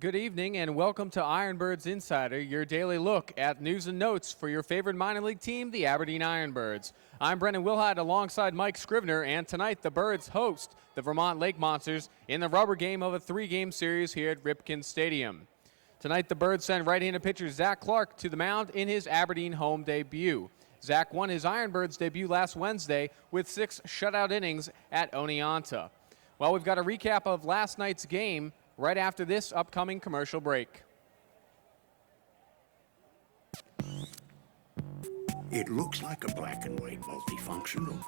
Good evening and welcome to Ironbirds Insider, your daily look at news and notes for your favorite minor league team, the Aberdeen Ironbirds. I'm Brendan Wilhite alongside Mike Scrivener, and tonight the Birds host the Vermont Lake Monsters in the rubber game of a three-game series here at Ripken Stadium. Tonight the Birds send right-handed pitcher Zach Clark to the mound in his Aberdeen home debut. Zach won his Ironbirds debut last Wednesday with 6 shutout innings at Oneonta. Well, we've got a recap of last night's game right after this upcoming commercial break. It looks like a black and white multifunctional.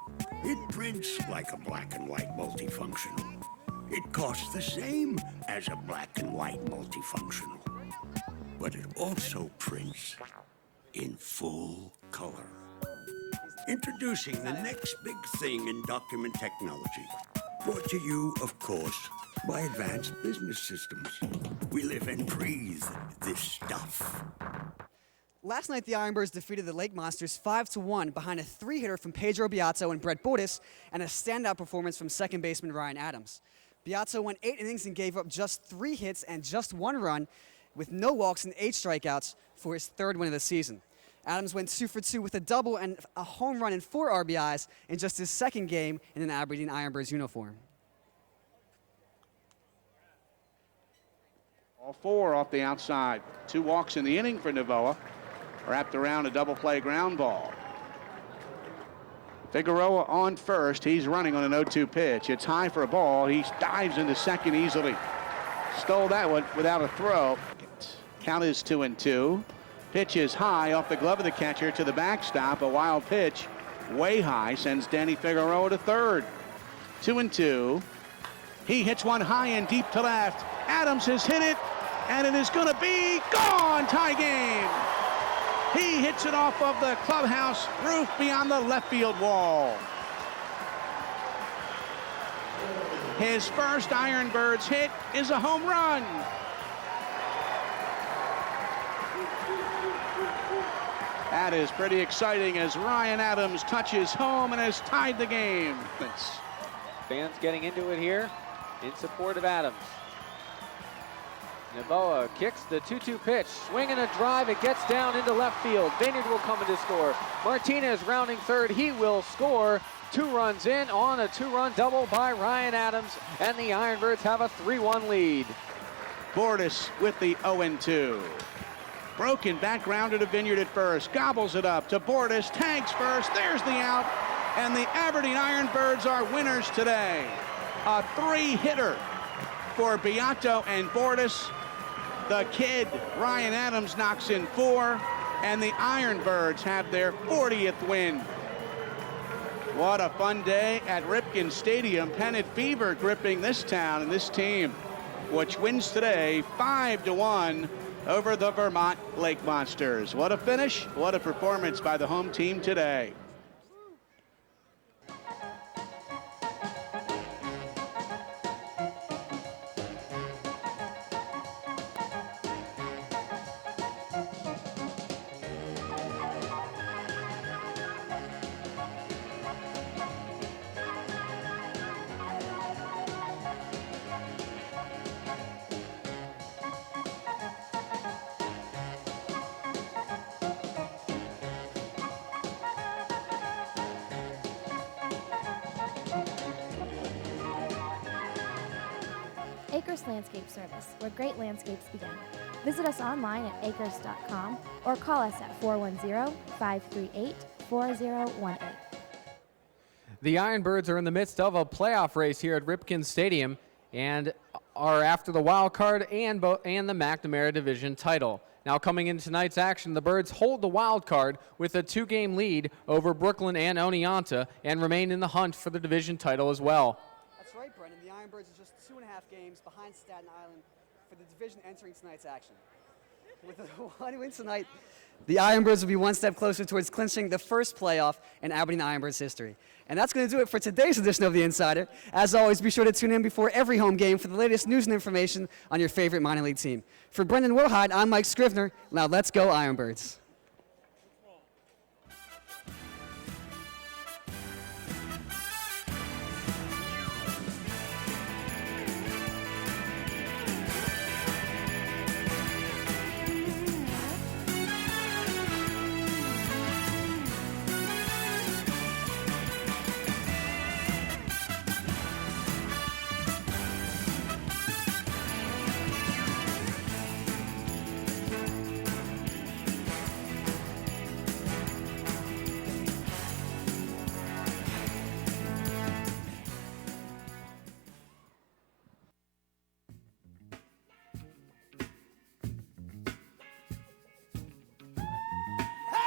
It prints like a black and white multifunctional. It costs the same as a black and white multifunctional. But it also prints in full color. Introducing the next big thing in document technology. Brought to you, of course, by Advanced Business Systems. We live and breathe this stuff. Last night, the Ironbirds defeated the Lake Monsters 5-1 behind a 3-hitter from Pedro Beato and Brett Bordis and a standout performance from second baseman Ryan Adams. Beato went 8 innings and gave up just 3 hits and just 1 run with no walks and 8 strikeouts for his 3rd win of the season. Adams went 2 for 2 with a double and a home run and 4 RBIs in just his 2nd game in an Aberdeen Ironbirds uniform. All 4 off the outside. 2 walks in the inning for Novoa. Wrapped around a double play ground ball. Figueroa on first. He's running on an 0-2 pitch. It's high for a ball. He dives into second easily. Stole that one without a throw. Count is 2-2. Pitch is high off the glove of the catcher to the backstop. A wild pitch way high sends Danny Figueroa to third. 2-2. He hits one high and deep to left. Adams has hit it, and it is going to be gone. Tie game. He hits it off of the clubhouse roof beyond the left field wall. His first Ironbirds hit is a home run. That is pretty exciting as Ryan Adams touches home and has tied the game. Fans getting into it here in support of Adams. Novoa kicks the 2-2 pitch, swing and a drive, it gets down into left field. Vineyard will come in to score. Martinez rounding third, he will score. 2 runs in on a 2-run double by Ryan Adams, and the Ironbirds have a 3-1 lead. Bordis with the 0-2. Broken back grounder to Vineyard at first, gobbles it up to Bordis, tags first, there's the out, and the Aberdeen Ironbirds are winners today. A 3-hitter for Beato and Bordis. The kid, Ryan Adams, knocks in 4, and the Ironbirds have their 40th win. What a fun day at Ripken Stadium. Pennant fever gripping this town and this team, which wins today 5-1 over the Vermont Lake Monsters. What a finish, what a performance by the home team today. Acres Landscape Service, where great landscapes begin. Visit us online at acres.com or call us at 410-538-4018. The Ironbirds are in the midst of a playoff race here at Ripken Stadium and are after the wild card and the McNamara Division title. Now coming into tonight's action, the Birds hold the wild card with a 2-game lead over Brooklyn and Oneonta and remain in the hunt for the division title as well. That's right, Brendan. The Ironbirds are just 2.5 games behind Staten Island for the division entering tonight's action. With a 1 win tonight, the Ironbirds will be 1 step closer towards clinching the first playoff in Aberdeen Ironbirds history. And that's going to do it for today's edition of The Insider. As always, be sure to tune in before every home game for the latest news and information on your favorite minor league team. For Brendan Wilhite, I'm Mike Scrivener. Now let's go Ironbirds.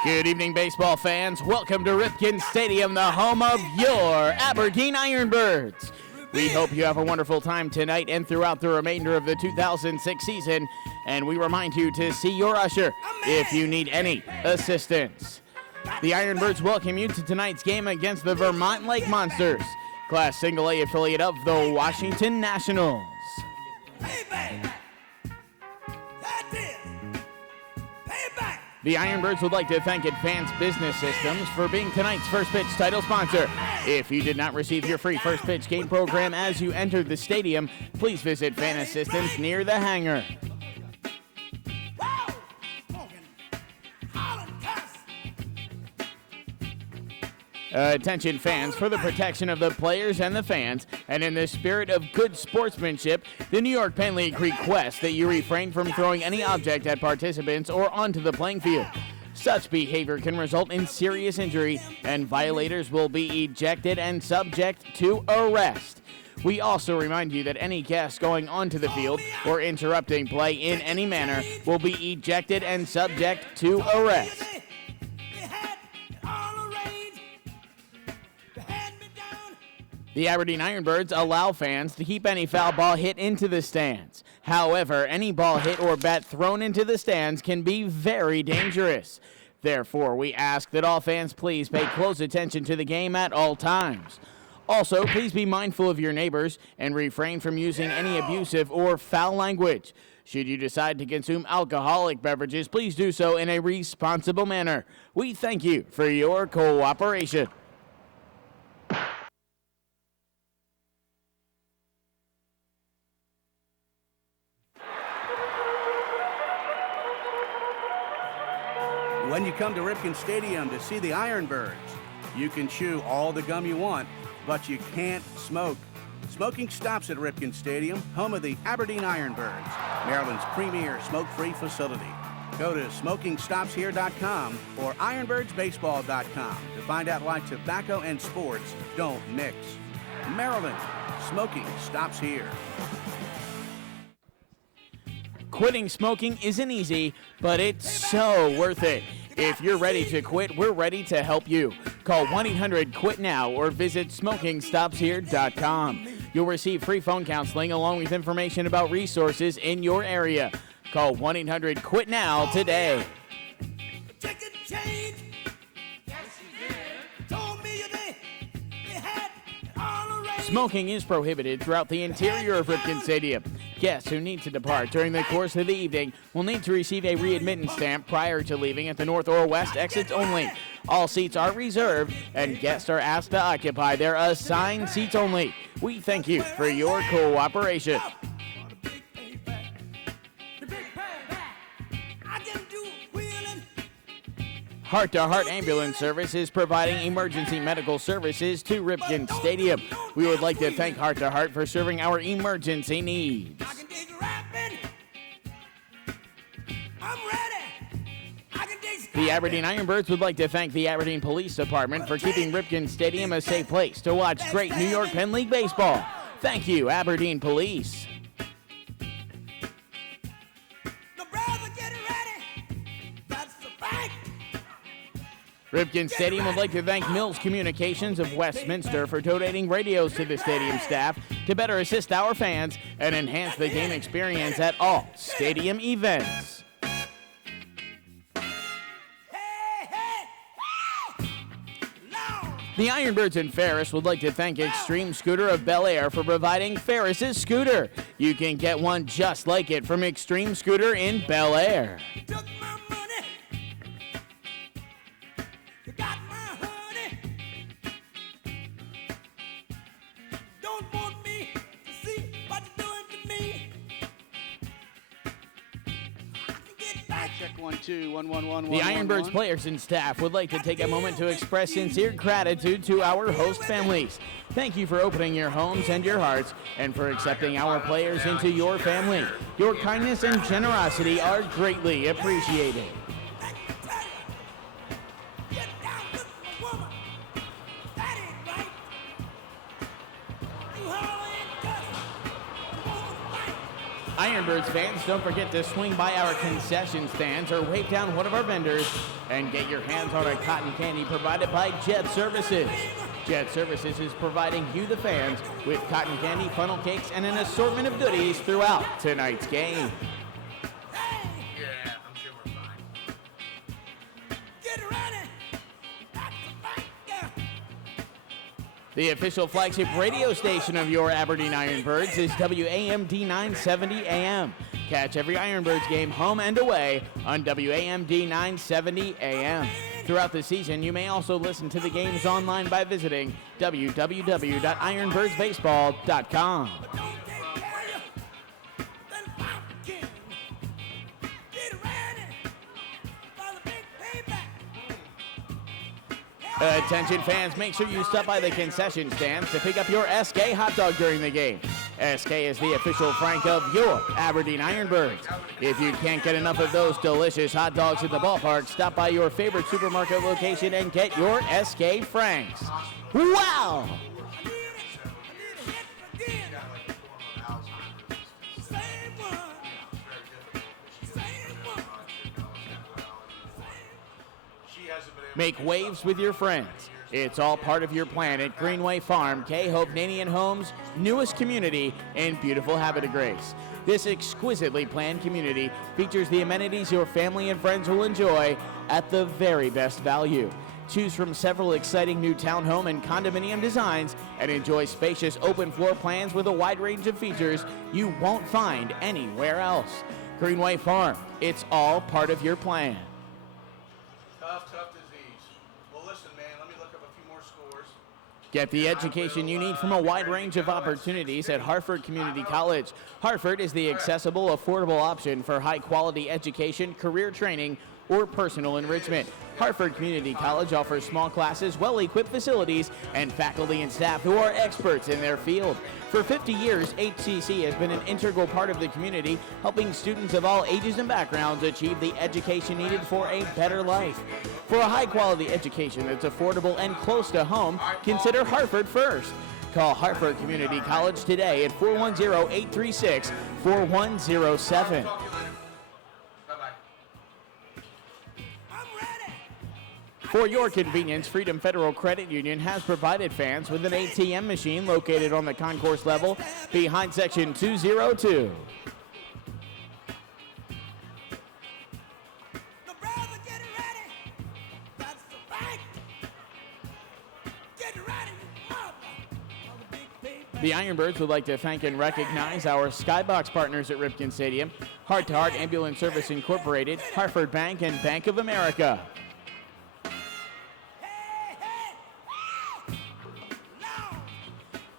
Good evening, baseball fans. Welcome to Ripken Stadium, the home of your Aberdeen Ironbirds. We hope you have a wonderful time tonight and throughout the remainder of the 2006 season. And we remind you to see your usher if you need any assistance. The Ironbirds welcome you to tonight's game against the Vermont Lake Monsters, Class Single A affiliate of the Washington Nationals. The Ironbirds would like to thank Advanced Business Systems for being tonight's First Pitch title sponsor. If you did not receive your free First Pitch game program as you entered the stadium, please visit Fan Assistance near the hangar. Attention fans, for the protection of the players and the fans, and in the spirit of good sportsmanship, the New York Penn League requests that you refrain from throwing any object at participants or onto the playing field. Such behavior can result in serious injury, and violators will be ejected and subject to arrest. We also remind you that any guest going onto the field or interrupting play in any manner will be ejected and subject to arrest. The Aberdeen Ironbirds allow fans to keep any foul ball hit into the stands. However, any ball hit or bat thrown into the stands can be very dangerous. Therefore, we ask that all fans please pay close attention to the game at all times. Also, please be mindful of your neighbors and refrain from using any abusive or foul language. Should you decide to consume alcoholic beverages, please do so in a responsible manner. We thank you for your cooperation. When you come to Ripken Stadium to see the Ironbirds, you can chew all the gum you want, but you can't smoke. Smoking stops at Ripken Stadium, home of the Aberdeen Ironbirds, Maryland's premier smoke-free facility. Go to smokingstopshere.com or ironbirdsbaseball.com to find out why tobacco and sports don't mix. Maryland, smoking stops here. Quitting smoking isn't easy, but it's so worth it. If you're ready to quit, we're ready to help you. Call 1-800-QUIT-NOW or visit smokingstopshere.com. You'll receive free phone counseling along with information about resources in your area. Call 1-800-QUIT-NOW today. Smoking is prohibited throughout the interior of Ripken Stadium. Guests who need to depart during the course of the evening will need to receive a readmittance stamp prior to leaving at the north or west exits only. All seats are reserved, and guests are asked to occupy their assigned seats only. We thank you for your cooperation. Heart to Heart Ambulance Service is providing emergency medical services to Ripken Stadium. We would like to thank Heart to Heart for serving our emergency needs. The Aberdeen Ironbirds would like to thank the Aberdeen Police Department for keeping Ripken Stadium a safe place to watch great New York Penn League baseball. Thank you, Aberdeen Police. Ripken Stadium would like to thank Mills Communications of Westminster for donating radios to the stadium staff to better assist our fans and enhance the game experience at all stadium events. The Ironbirds in Ferris would like to thank Extreme Scooter of Bel Air for providing Ferris's scooter. You can get one just like it from Extreme Scooter in Bel Air. Check 1, 2, 1, 1, 1, The Ironbirds players and staff would like to take a moment to express sincere gratitude to our host families. Thank you for opening your homes and your hearts and for accepting our players into your family. Your kindness and generosity are greatly appreciated. Ironbirds fans, don't forget to swing by our concession stands or wave down one of our vendors and get your hands on a cotton candy provided by Jet Services. Jet Services is providing you, the fans, with cotton candy, funnel cakes, and an assortment of goodies throughout tonight's game. The official flagship radio station of your Aberdeen Ironbirds is WAMD 970 AM. Catch every Ironbirds game home and away on WAMD 970 AM. Throughout the season, you may also listen to the games online by visiting www.ironbirdsbaseball.com. Attention fans, make sure you stop by the concession stands to pick up your SK hot dog during the game. SK is the official frank of your Aberdeen Ironbirds. If you can't get enough of those delicious hot dogs at the ballpark, stop by your favorite supermarket location and get your SK Franks. Wow! Make waves with your friends. It's all part of your plan at Greenway Farm, K. Hovnanian Homes' newest community in beautiful Habitat Grace. This exquisitely planned community features the amenities your family and friends will enjoy at the very best value. Choose from several exciting new townhome and condominium designs and enjoy spacious open floor plans with a wide range of features you won't find anywhere else. Greenway Farm, it's all part of your plan. Tough disease. Well, listen, man, let me look up a few more scores. Get the education you need from a wide range of opportunities at Hartford Community College. Hartford is the accessible, affordable option for high-quality education, career training, or personal enrichment. Hartford Community College offers small classes, well-equipped facilities, and faculty and staff who are experts in their field. For 50 years, HCC has been an integral part of the community, helping students of all ages and backgrounds achieve the education needed for a better life. For a high-quality education that's affordable and close to home, consider Hartford first. Call Hartford Community College today at 410-836-4107. For your convenience, Freedom Federal Credit Union has provided fans with an ATM machine located on the concourse level behind Section 202. The Ironbirds would like to thank and recognize our Skybox partners at Ripken Stadium, Heart to Heart Ambulance Service Incorporated, Hartford Bank, and Bank of America.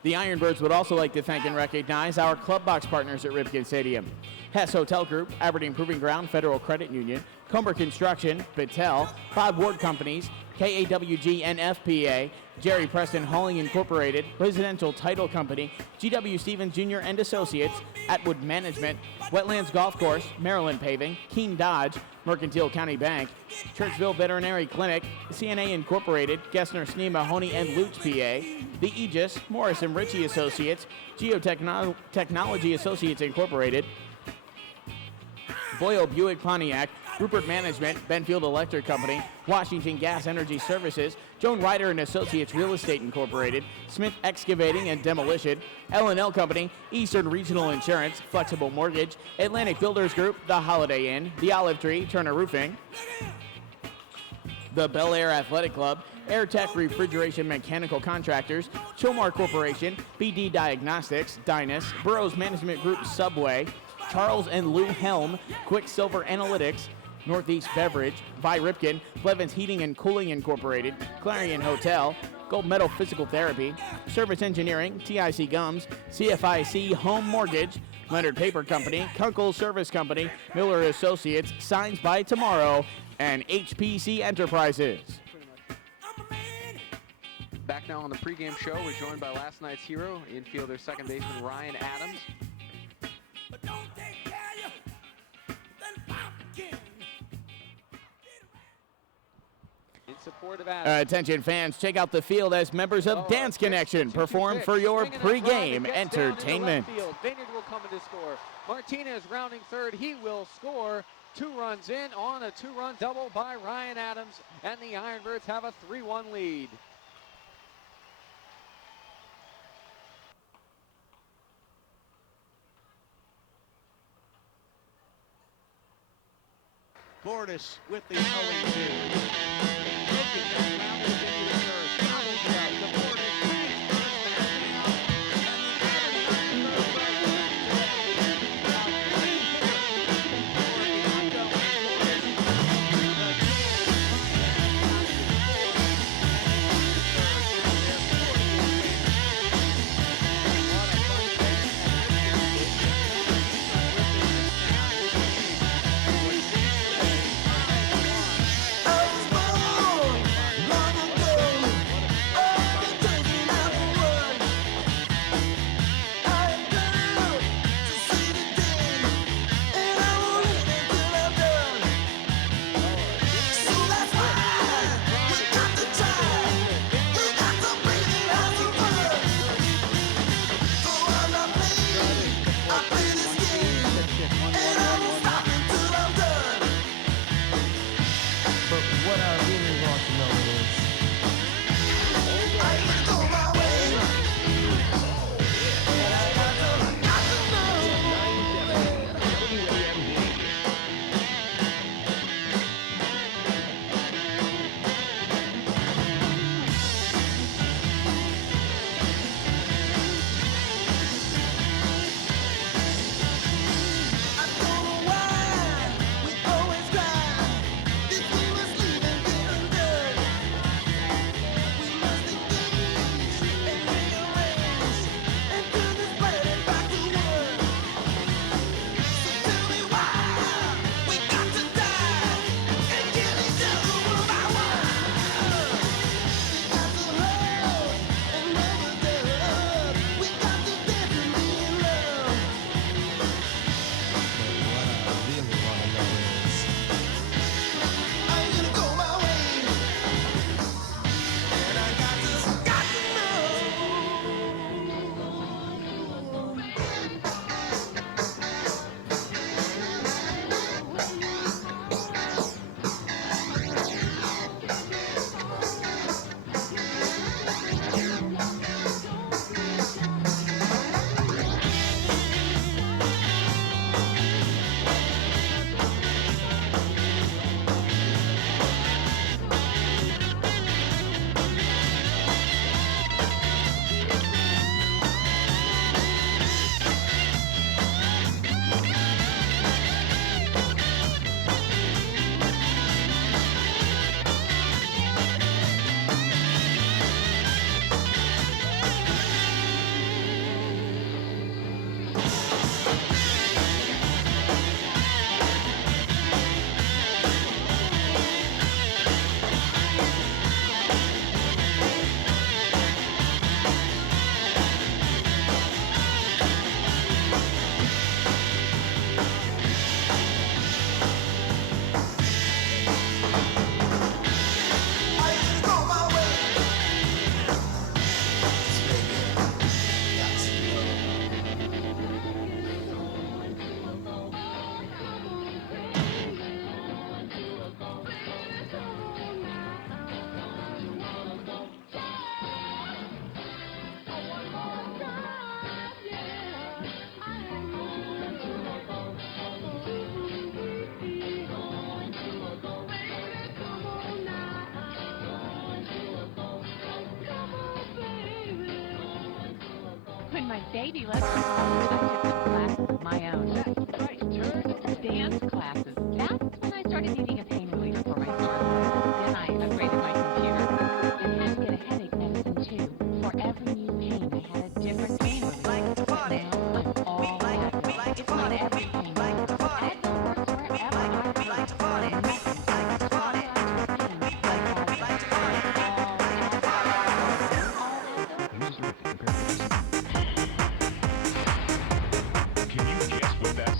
The Ironbirds would also like to thank and recognize our club box partners at Ripken Stadium. Hess Hotel Group, Aberdeen Proving Ground Federal Credit Union, Comber Construction, Battelle, Bob Ward Companies, KAWG and FPA, Jerry Preston Hauling Incorporated, Residential Title Company, GW Stevens Jr. and Associates, Atwood Management, Wetlands Golf Course, Maryland Paving, Keene Dodge, Mercantile County Bank, Churchville Veterinary Clinic, CNA Incorporated, Gessner, Snee, Mahoney, and Lutz, PA, The Aegis, Morris and Ritchie Associates, Geotechnology Associates Incorporated, Boyle Buick Pontiac, Rupert Management, Benfield Electric Company, Washington Gas Energy Services, Joan Ryder and Associates Real Estate Incorporated, Smith Excavating and Demolition, L&L Company, Eastern Regional Insurance, Flexible Mortgage, Atlantic Builders Group, The Holiday Inn, The Olive Tree, Turner Roofing, the Bel Air Athletic Club, AirTech Refrigeration Mechanical Contractors, Chomar Corporation, BD Diagnostics, Dynas, Burroughs Management Group, Subway, Charles and Lou Helm, Quicksilver Analytics, Northeast Beverage, Vi Ripken, Blevins Heating and Cooling Incorporated, Clarion Hotel, Gold Medal Physical Therapy, Service Engineering, TIC Gums, CFIC Home Mortgage, Leonard Paper Company, Kunkel Service Company, Miller Associates, Signs by Tomorrow, and HPC Enterprises. Back now on the pregame show, we're joined by last night's hero, infielder second baseman Ryan Adams. In support of Adams. Attention fans, check out the field as members of Dance Connection perform for your pregame entertainment. Vineyard will come in to score. Martinez rounding third, he will score. 2 runs in on a 2-run double by Ryan Adams, and the Ironbirds have a 3-1 lead. Bordas with the 0-2. Broken back round to Vineyard at first. Gobbles it up to Bordas. When my baby left me, I took classes of my own. Dance classes. That's when I started needing a pain reliever for my son. Then I upgraded my computer. I had to get a headache medicine too. For every new pain, I had a different pain reliever. Now I'm all happy. It's not every pain reliever. Advil works wherever I hurt. Nothing like all Can you guess what that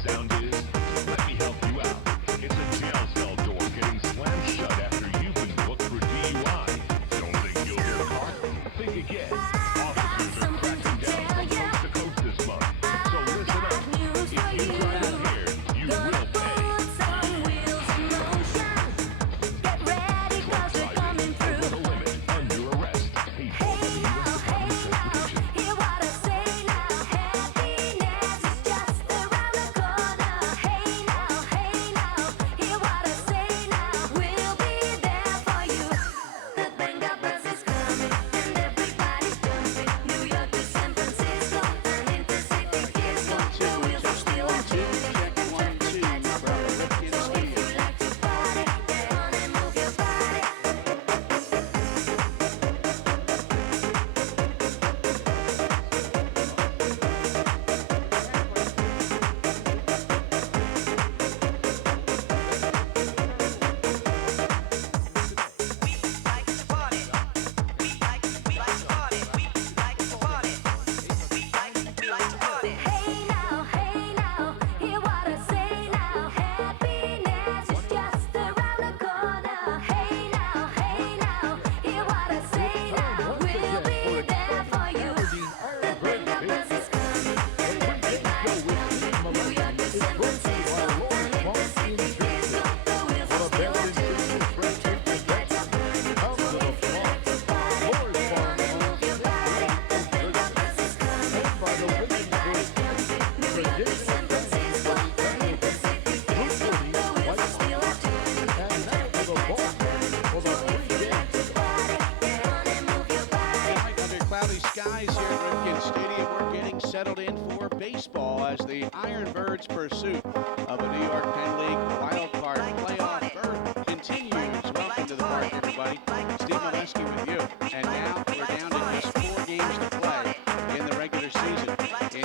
settled in for baseball as the Ironbirds' pursuit of a New York Penn League wild card playoff berth continues. Welcome to the park, everybody. Steve Molesky with you. And now we're down to just 4 games to play in the regular season in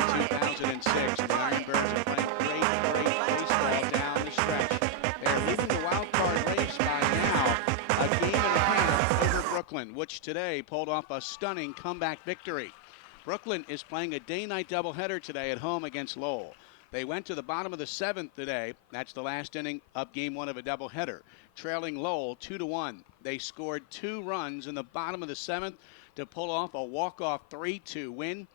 2006. The Ironbirds are playing great baseball down the stretch. They're leading the wild card race by now a game and a half over Brooklyn, which today pulled off a stunning comeback victory. Brooklyn is playing a day-night doubleheader today at home against Lowell. They went to the bottom of the 7th today. That's the last inning of game 1 of a doubleheader. Trailing Lowell 2-1. They scored 2 runs in the bottom of the 7th to pull off a walk-off 3-2 win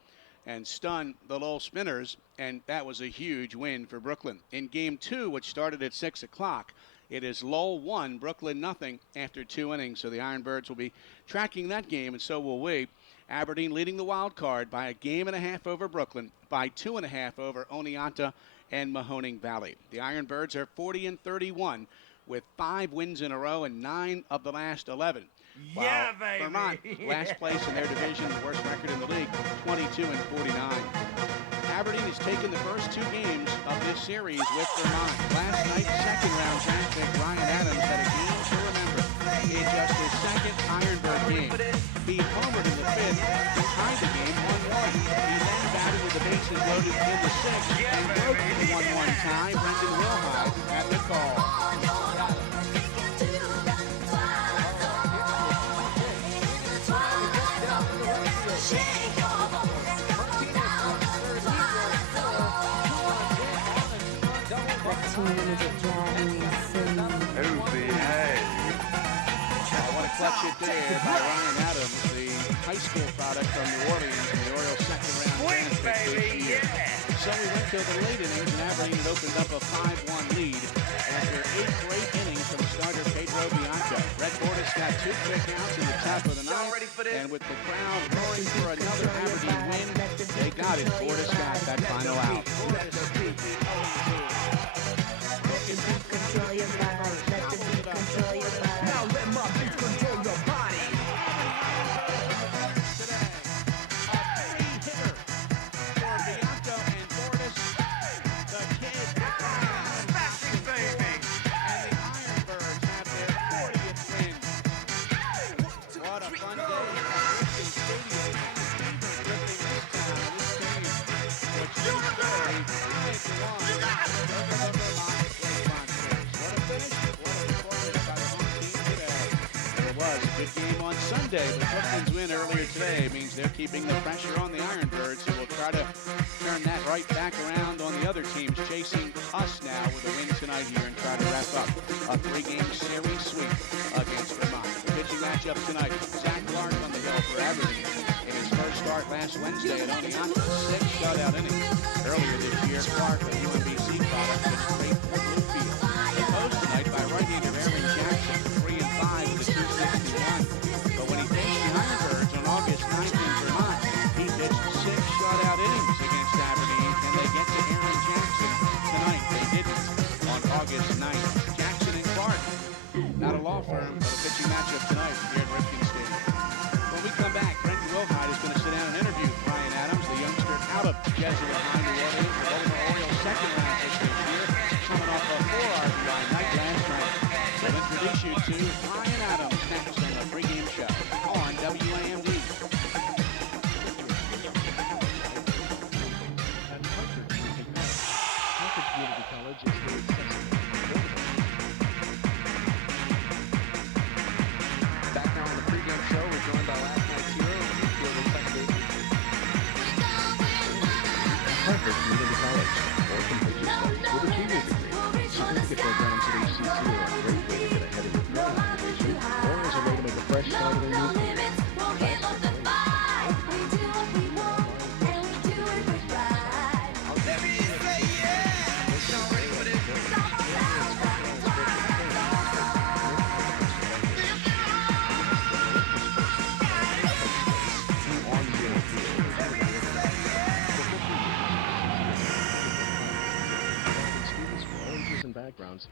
and stun the Lowell Spinners, and that was a huge win for Brooklyn. In game 2, which started at 6 o'clock, it is Lowell 1, Brooklyn nothing after 2 innings. So the Ironbirds will be tracking that game, and so will we. Aberdeen leading the wild card by a game and a half over Brooklyn, by 2.5 over Oneonta and Mahoning Valley. The Ironbirds are 40-31 with 5 wins in a row and 9 of the last 11. Yeah, While baby. Vermont, last place in their division, the worst record in the league, 22-49. Aberdeen has taken the first 2 games of this series with Vermont. Last night, second-round draft pick Ryan Adams had a game to remember. In just his second Ironbird game, he homered in the 5th and tied the game 1-1. He then batted with the bases loaded in the 6th and broke the 1-1 tie. Brendan Wilhite at the call. What a clutch hit there by Ryan Adams, the high school product from New Orleans in the Orioles' second-round draft pick this year. So we went to the late innings, and Aberdeen had opened up a 5-1 lead after 8 great innings from starter Pedro Bianca. Red Bordas got 2 quick outs in the top of the 9th, and with the crowd roaring for another Aberdeen win, they got it. Bordas got that final out. Control your body. Let the beat control your body. Now let my beats control your body. Today, a 3-hitter for Bianco and Bordas. The kid Smashing, baby. and the Ironbirds have their 40th win. What a fun day at Griffin Stadium. Griffin this time. This team, which leads today 5-1 over the Vermont Lake Monsters. What a finish. What a performance by the home team today. It was a good game on Sunday, but Brooklyn's win earlier today means they're keeping the pressure on the Ironbirds, who will try to turn that right back around on the other teams, chasing us now with a win tonight here and try to wrap up a 3-game series sweep against Vermont. The pitching matchup tonight, Zach Clark on the hill for Aberdeen. In his first start last Wednesday at Oneonta, 6 shutout innings. Earlier this year, Clark, a UMBC product, was straight for Bluefield. Opposed tonight by right-hander Aaron Jackson, 3-5 with a 261. But when he faced the Ironbirds on August 9th in Vermont, he pitched 6 shutout innings against Aberdeen, and they get to Aaron Jackson tonight. They didn't on August 9th. Jackson and Clark, not a law firm, but a pitching matchup tonight here at Rifkin Stadium. When we come back, Brendan Wilhite is going to sit down and interview Ryan Adams, the youngster out of Jesuit High New Orleans, the Baltimore Orioles' second-round pick this year, coming off a 4 RBI night last night. We'll introduce you to Ryan Adams next on the pregame show on WAMD. Back now on the pregame show, we're joined by last night's hero, the midfielder, second baseman. Harvard Community College, or complete your studies with a 2-year degree. Certificate programs at HCC are a great way to get ahead in your career application, or as a way to make a fresh start in your career.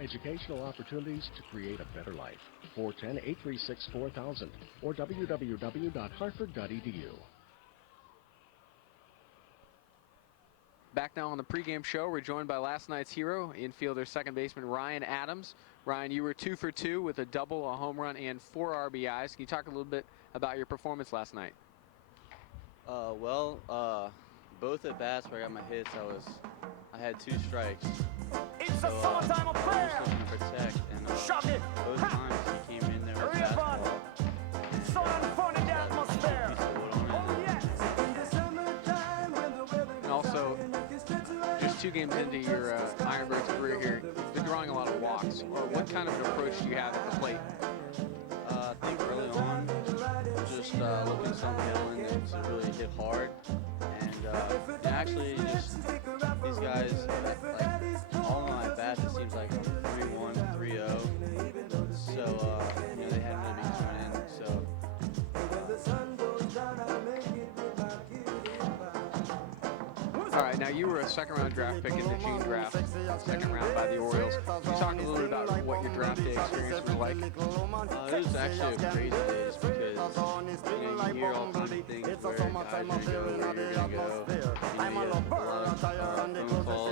Educational opportunities to create a better life. 410-836-4000 or www.hartford.edu. Back now on the pregame show, we're joined by last night's hero, infielder, second baseman Ryan Adams. Ryan, you were 2 for 2 with a double, a home run, and 4 RBIs. Can you talk a little bit about your performance last night? Both at bats where I got my hits, I had 2 strikes. It's So, a summertime I was affair. just looking to protect, and Shove it. both Ha. times he came in there with Hurry up, bud. fastball. Sun and fun in the atmosphere. Piece of wood on it. Oh, yes. And also, just 2 games into your Ironbirds career here, you've been drawing a lot of walks. What kind of an approach do you have at the plate? I think early on, just looking at some feeling and to really hit hard. And actually, just these guys, like all of my bats, it seems like 3-1, 3-0. So, they hadn't really been coming in. So, All right, now you were a second-round draft pick in the June draft, second round by the Orioles. Can you talk a little bit about what your draft day experience was like? it was actually a crazy day just because, you hear all kinds of things where guys are going to go,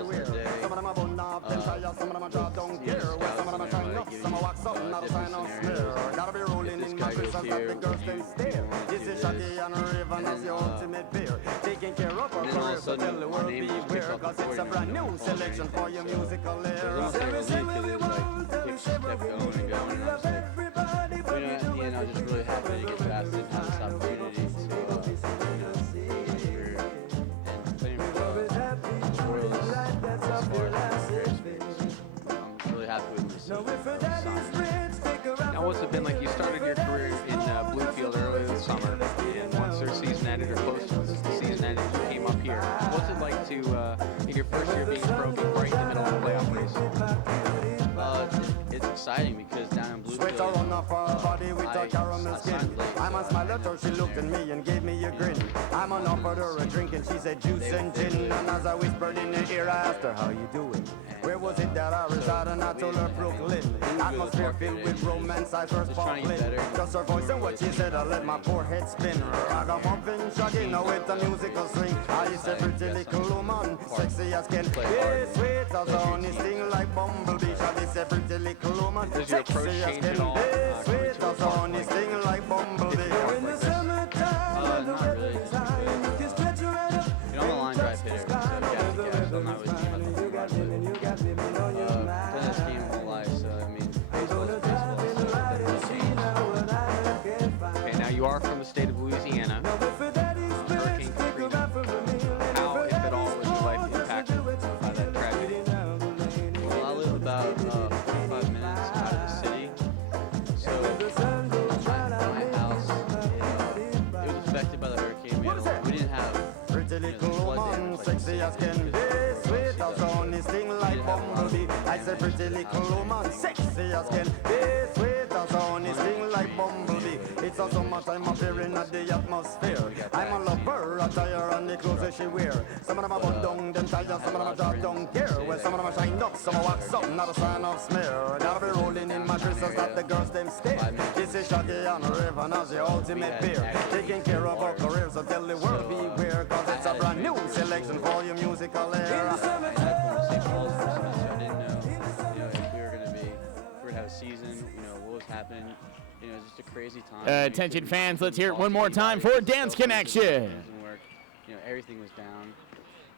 where you're going to go. You get a lot of phone calls that day. Some of them this guy goes here, and then all of a sudden, my name just picks up the board, and no one calls me anything. So it was almost like a relief, because it was like, it just kept going and going, and I was like, at the end, I was just really happy to get drafted and have this opportunity to, career and playing for the Orioles as far as my career experience. I'm really happy with myself. Now, what's it been like? You started your career in Bluefield earlier this summer, and once their season ended, or close to the season ended, you came up here. What's it like to, in your first year being pro, be right in the middle of the playoff race? It's exciting because down in Bluefield, Sweater on off her body with a caramel skin. I'm a smile at her, she looked at me and gave me a grin. I'm on offered her a drink and she said juice and gin. And as I whispered in her ear, I asked her, how you doing? Where was it that I resided? And I told her Brooklyn. Atmosphere filled with romance, I first sparkling. Just her voice and what she said, I let my poor head spin. Ragamuffin, shaggy, now with a musical swing. I said, pretty little woman, sexy as can. Yes, sweet as honey, sting like bumblebee. Shaggy said, pretty little woman, Does your approach sexy as change can. at all? Yes, sweet as honey, sting like bumblebee. not really. I'm a line drive hitter, so catch to catch, so I'm not really too much of a run, but done this game my whole life, so I mean, baseball is baseball, so that doesn't change. Okay, now you are from the state of Louisiana. Hurricane Katrina. How, if at all, was your life impacted by that tragedy? Well, I live about 45 minutes out of the city, so my house, it was affected by the hurricane. We didn't have sexy as can be, sweet as honey, sting like bumblebee. I said pretty little woman, sexy as can be, sweet as honey, sting like bumblebee. It's a summertime appearing at the atmosphere. I'm a lover, attire and the clothes that she wear. Some of them are bun down, them tires, some of them are drop down gear. Well, some of them are shine up, some are wax up, not a sign of smear. Gotta be rolling in mattresses that the girls them stare. This is Shaggy and Raven as the ultimate beer. Taking care of our careers, so tell the world beware, cause it's a brand new selection for your musical era. I didn't know, if we were going to have a season, what was happening. It's just a crazy time. Attention fans, let's hear it one more time for Dance Connection. Doesn't work. Everything was down.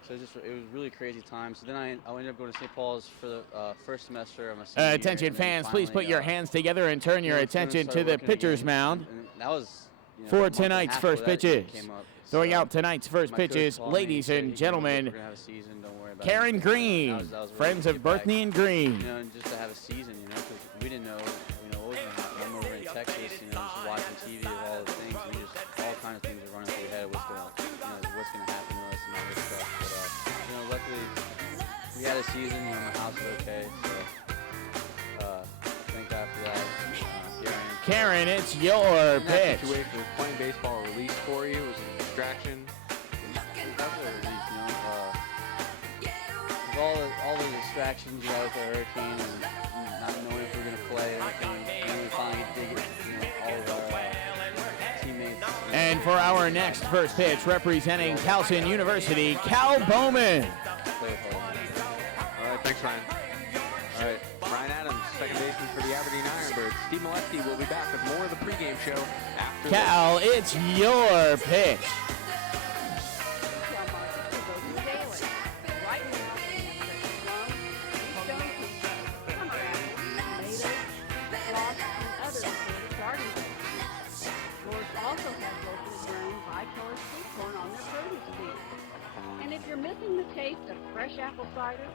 So it was a really crazy time. So then I ended up going to St. Paul's for the first semester of my senior year. Attention and then fans, please finally, put your hands together and turn your it's gonna attention start to the working pitcher's again. mound And that was for a month and a tonight's half first before that game pitches. came up. Throwing So out tonight's first my coach pitches, called me ladies said, and gentlemen, we're gonna have a season, don't worry about Karen it. Green, That was friends really of good Berthney and Green. and just to have a season, because we didn't know, what was going to happen. I'm over in Texas, just watching TV of all the things, and all kinds of things are running through your head. What's going to happen to us and all this stuff. But luckily we had a season. My house was okay, so thank God for that. Here I am. Karen, it's your In that pitch. situation, was playing baseball a release for you? Was it a distraction? That's a relief, with all the distractions, with the hurricane and not knowing if we were going to play or anything, and we finally get to dig all of our teammates. And for our next first pitch, representing Towson University, Cal Bowman. play with all of them. All right, thanks, Ryan. All right, Ryan Adams, second baseman for the Aberdeen Ironbirds. Steve Molesky will be back with more of the pregame show after Cal, it's your pitch. And if you're missing the taste of fresh apple cider,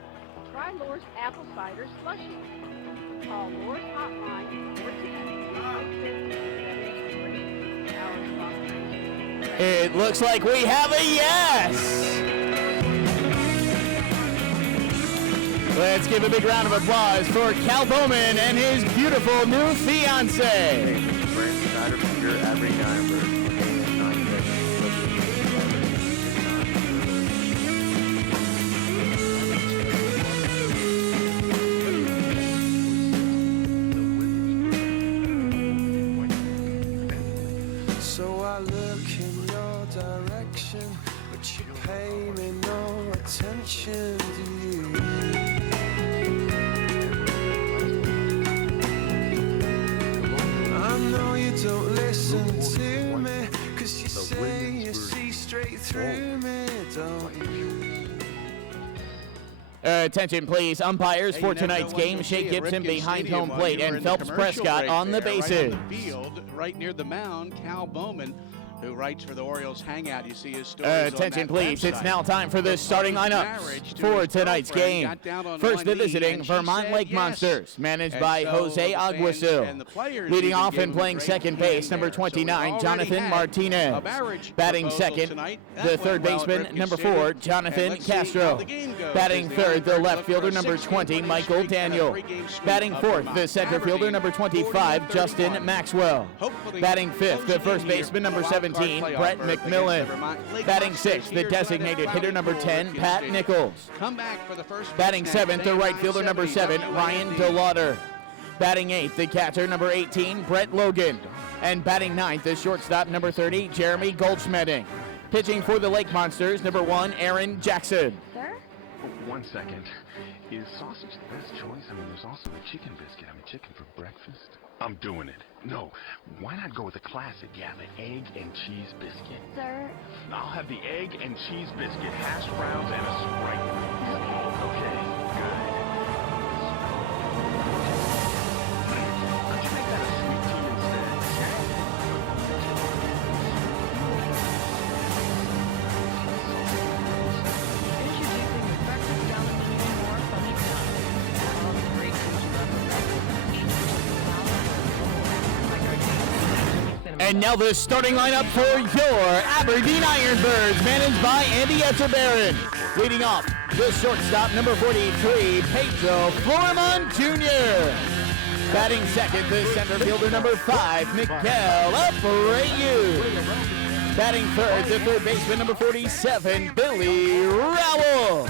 try Lore's Apple Cider Slushie. Call Lore's Hotline 410-650-783. Our sponsoration. It looks like we have a yes. Let's give a big round of applause for Cal Bowman and his beautiful new fiance. Brandon Snyder from your Aberdeen Ironbirds. So I look in your direction, but you pay me no attention, do you? I know you don't listen to me, 'cause you say you see straight through me, don't you? Attention, please. Umpires for tonight's game. Shea Gibson behind home plate and Phelps Prescott on the bases. Right near the mound, Cal Bowman, who writes for the Orioles Hangout. You see his story. Attention, please. It's now time for the starting lineup for tonight's game. First, the visiting Vermont Lake Monsters, managed by Jose Aguasil. Leading off and playing second base, number 29, Jonathan Martinez. Batting second, the third baseman, number 4, Jonathan Castro. Batting third, the left fielder, number 20, Michael Daniel. Batting fourth, the center fielder, number 25, Justin Maxwell. Batting fifth, the first baseman, number 17, Brett McMillan. Batting sixth, the designated hitter, number 10, Pat Nichols. Batting seventh, the right fielder, number 7, Ryan DeLauder. Batting eighth, the catcher, number 18, Brett Logan. And batting ninth, the shortstop, number 30, Jeremy Goldschmeding. Pitching for the Lake Monsters, number 1, Aaron Jackson. Sir? 1 second. Is sausage the best choice? I mean, there's also the chicken biscuit. I mean, chicken for breakfast. I'm doing it. No, why not go with the classic? Yeah, the egg and cheese biscuit. Sir? I'll have the egg and cheese biscuit, hash browns, and a Sprite. Okay, good. Could you make that a sweet tea instead? Introducing the breakfast down the menu more funny stuff. All the great food you love for breakfast. And now the starting lineup for your Aberdeen Ironbirds, managed by Andy Etterbaron. Leading off, the shortstop, number 43, Pedro Foreman Jr. Batting second, the center fielder, number 5, Miguel Abreu. Batting third, the third baseman, number 47, Billy Rowell.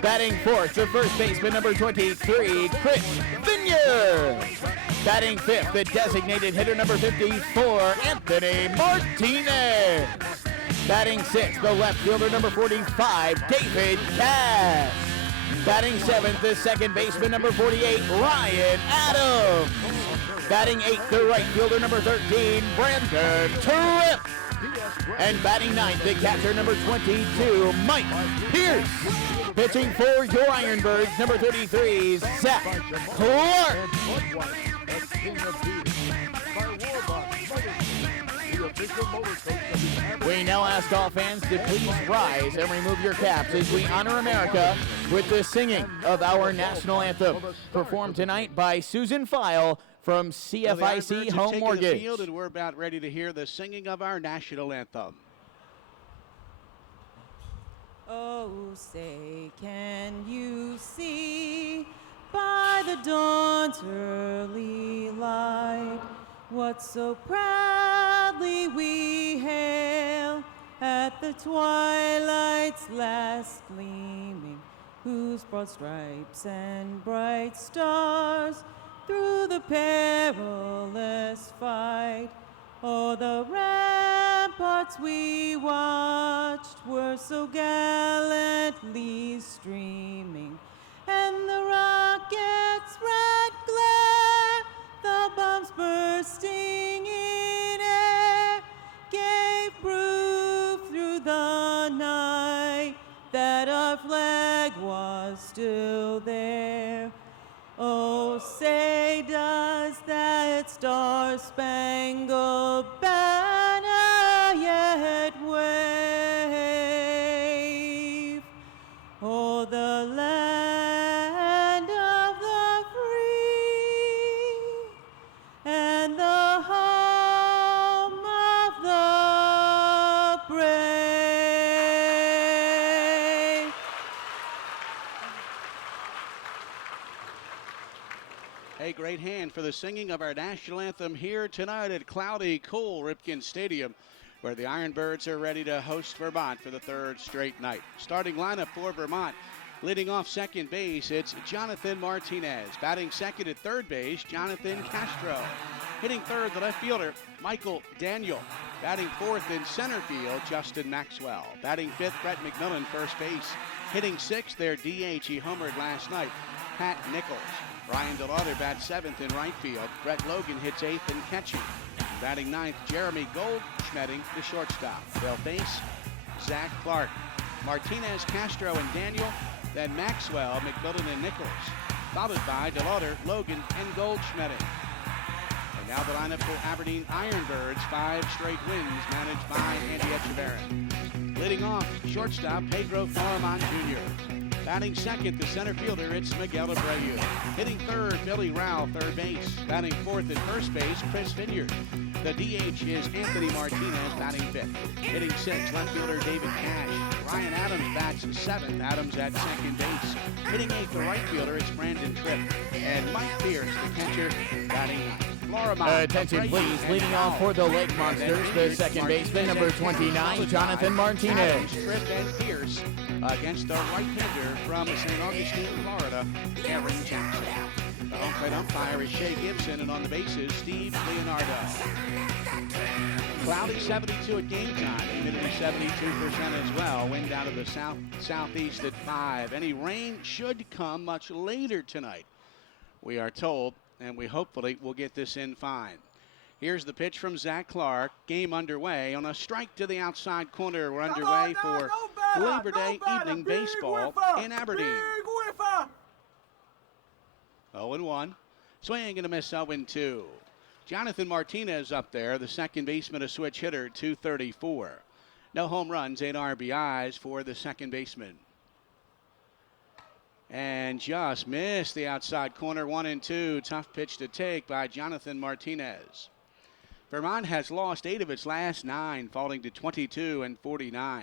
Batting fourth, the first baseman, number 23, Chris Vineyard. Batting fifth, the designated hitter, number 54, Anthony Martinez. Batting sixth, the left fielder, number 45, David Cass. Batting seventh, the second baseman, number 48, Ryan Adams. Batting eighth, the right fielder, number 13, Brandon Tripp. And batting ninth, the catcher, number 22, Mike Pierce. Pitching for your Ironbirds, number 33, Zach Clark. We now ask all fans to please rise and remove your caps as we honor America with the singing of our national anthem, performed tonight by Susan File from CFIC Home Mortgage. Field, and we're about ready to hear the singing of our national anthem. Oh, say, can you see by the dawn's early light what so proudly we hail at the twilight's last gleaming, whose broad stripes and bright stars through the perilous fight o'er the ramparts we watched were so gallantly streaming. our flag was still there. Oh, say does that star-spangled banner yet wave? Oh, the land of the free and the home of the brave. A great hand for the singing of our national anthem here tonight at cloudy, cool Ripken Stadium, where the Ironbirds are ready to host Vermont for the third straight night. Starting lineup for Vermont, leading off second base, it's Jonathan Martinez. Batting second at third base, Jonathan Castro. Hitting third, the left fielder, Michael Daniel. Batting fourth in center field, Justin Maxwell. Batting fifth, Brett McMillan, first base. Hitting sixth, their DH, he homered last night, Pat Nichols. Ryan DeLauder bats seventh in right field. Brett Logan hits eighth in catching. Batting ninth, Jeremy Goldschmeding, the shortstop. They'll face Zach Clark. Martinez, Castro, and Daniel. Then Maxwell, McMillan, and Nichols. Followed by DeLauder, Logan, and Goldschmeding. And now the lineup for Aberdeen Ironbirds. 5 straight wins managed by Andy Etchebarren. Leading off, shortstop, Pedro Florimon Jr. Batting second, the center fielder, it's Miguel Abreu. Hitting third, Billy Rao, third base. Batting fourth at first base, Chris Vineyard. The DH is Anthony Martinez, batting fifth. Hitting sixth, left fielder David Cash. Ryan Adams bats seventh. Adams at second base. Hitting eighth, the right fielder, it's Brandon Tripp. And Mike Pierce, the catcher, batting ninth. Attention please, leading off for the Lake Monsters, the second baseman, number 29, Jonathan Martinez. Tripp and Pierce against the right-hander from St. Augustine, Florida, Aaron Jackson. The home plate umpire is Shea Gibson, and on the bases, Steve Leonardo. Cloudy 72 at game time, humidity 72% as well. Wind out of the southeast at 5. Any rain should come much later tonight, we are told, and we hopefully will get this in fine. Here's the pitch from Zach Clark. Game underway on a strike to the outside corner. We're underway for Labor Day evening baseball in Aberdeen. 0-1. Swing and a miss, 0-2. Jonathan Martinez up there, the second baseman, a switch hitter, 234. No home runs, 8 RBIs for the second baseman. And just missed the outside corner, 1-2. Tough pitch to take by Jonathan Martinez. Vermont has lost 8 of its last 9, falling to 22-49.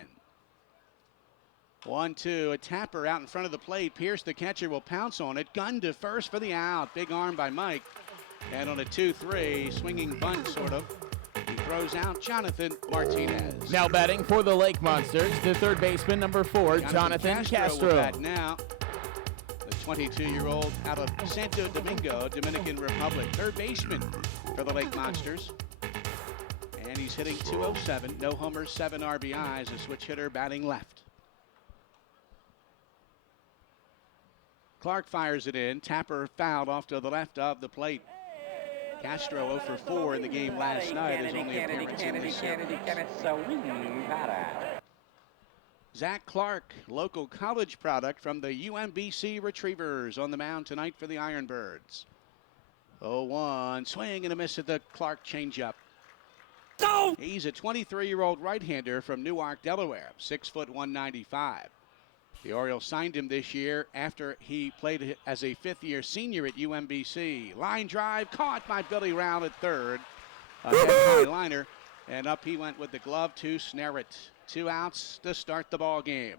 1-2, a tapper out in front of the plate. Pierce, the catcher, will pounce on it. Gun to first for the out. Big arm by Mike. And on a 2-3, swinging bunt, sort of, he throws out Jonathan Martinez. Now batting for the Lake Monsters, the third baseman, number 4, Jonathan Castro. Will bat now. The 22-year-old out of Santo Domingo, Dominican Republic. Third baseman for the Lake Monsters. And he's hitting 207. No homers, 7 RBIs. A switch hitter batting left. Clark fires it in. Tapper fouled off to the left of the plate. Castro 0 for 4 in the game last night. His only appearance in this series. Zach Clark, local college product from the UMBC Retrievers, on the mound tonight for the Ironbirds. 0-1, swing and a miss at the Clark changeup. He's a 23-year-old right-hander from Newark, Delaware, 6 foot 195. The Orioles signed him this year after he played as a fifth-year senior at UMBC. Line drive caught by Billy Rao at third. A head-high liner, and up he went with the glove to snare it. 2 outs to start the ball game.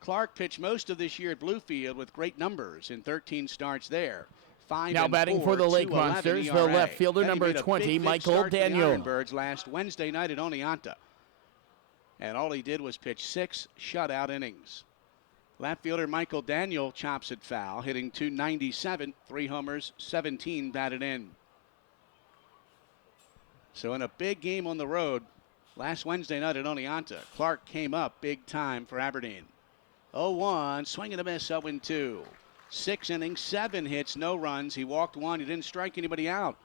Clark pitched most of this year at Bluefield with great numbers in 13 starts there. Now batting for the Lake Monsters, the left fielder, number 20, Michael Daniel. Ironbirds last Wednesday night at Oneonta. And all he did was pitch 6 shutout innings. Left fielder Michael Daniel chops it foul, hitting .297, 3 homers, 17 batted in. So in a big game on the road last Wednesday night at Oneonta, Clark came up big time for Aberdeen. 0-1, swing and a miss, 0-2. 6 innings, 7 hits, no runs. He walked 1. He didn't strike anybody out.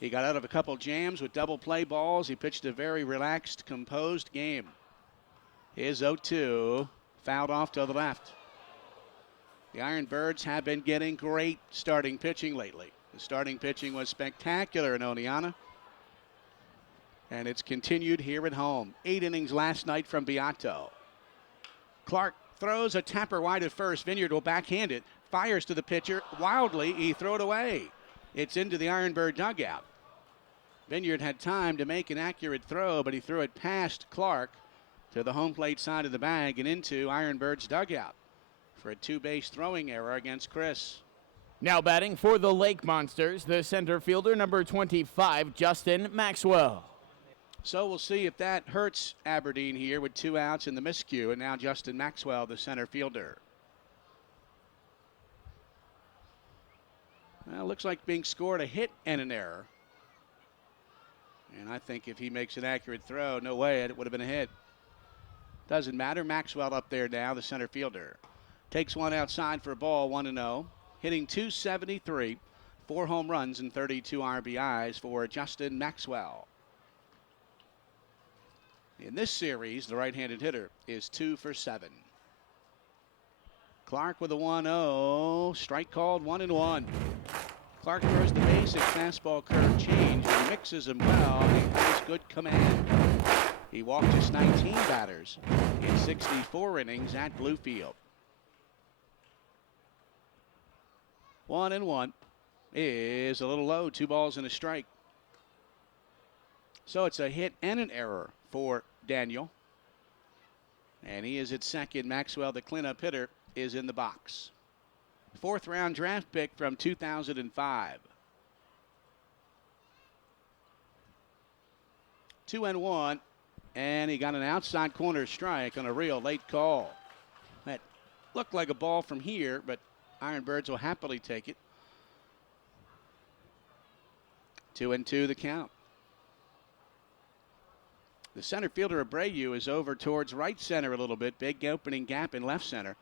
He got out of a couple jams with double play balls. He pitched a very relaxed, composed game. His 0-2. fouled off to the left. The Ironbirds have been getting great starting pitching lately. The starting pitching was spectacular in Oneonta, and it's continued here at home. 8 innings last night from Beato. Clark throws a tapper wide at first. Vineyard will backhand it, fires to the pitcher. Wildly, he threw it away. It's into the Ironbird dugout. Vineyard had time to make an accurate throw, but he threw it past Clark to the home plate side of the bag and into Ironbird's dugout for a 2-base throwing error against Chris. Now batting for the Lake Monsters, the center fielder, number 25, Justin Maxwell. So we'll see if that hurts Aberdeen here with 2 outs in the miscue, and now Justin Maxwell, the center fielder. Well, looks like being scored a hit and an error. And I think if he makes an accurate throw, no way, it would have been a hit. Doesn't matter. Maxwell up there now, the center fielder. Takes one outside for a ball, 1-0. Hitting .273, 4 home runs and 32 RBIs for Justin Maxwell. In this series, the right-handed hitter is 2 for 7. Clark with a 1-0. Strike called, 1-1. Clark throws the basic fastball curve change and mixes them well. He has good command. He walked just 19 batters in 64 innings at Bluefield. 1-1 is a little low. 2 balls and a strike. So it's a hit and an error for Daniel. And he is at second. Maxwell, the cleanup hitter, is in the box. 4th round draft pick from 2005. 2-1, and he got an outside corner strike on a real late call. That looked like a ball from here, but Ironbirds will happily take it. 2-2 the count. The center fielder, Abreu, is over towards right center a little bit. Big opening gap in left center.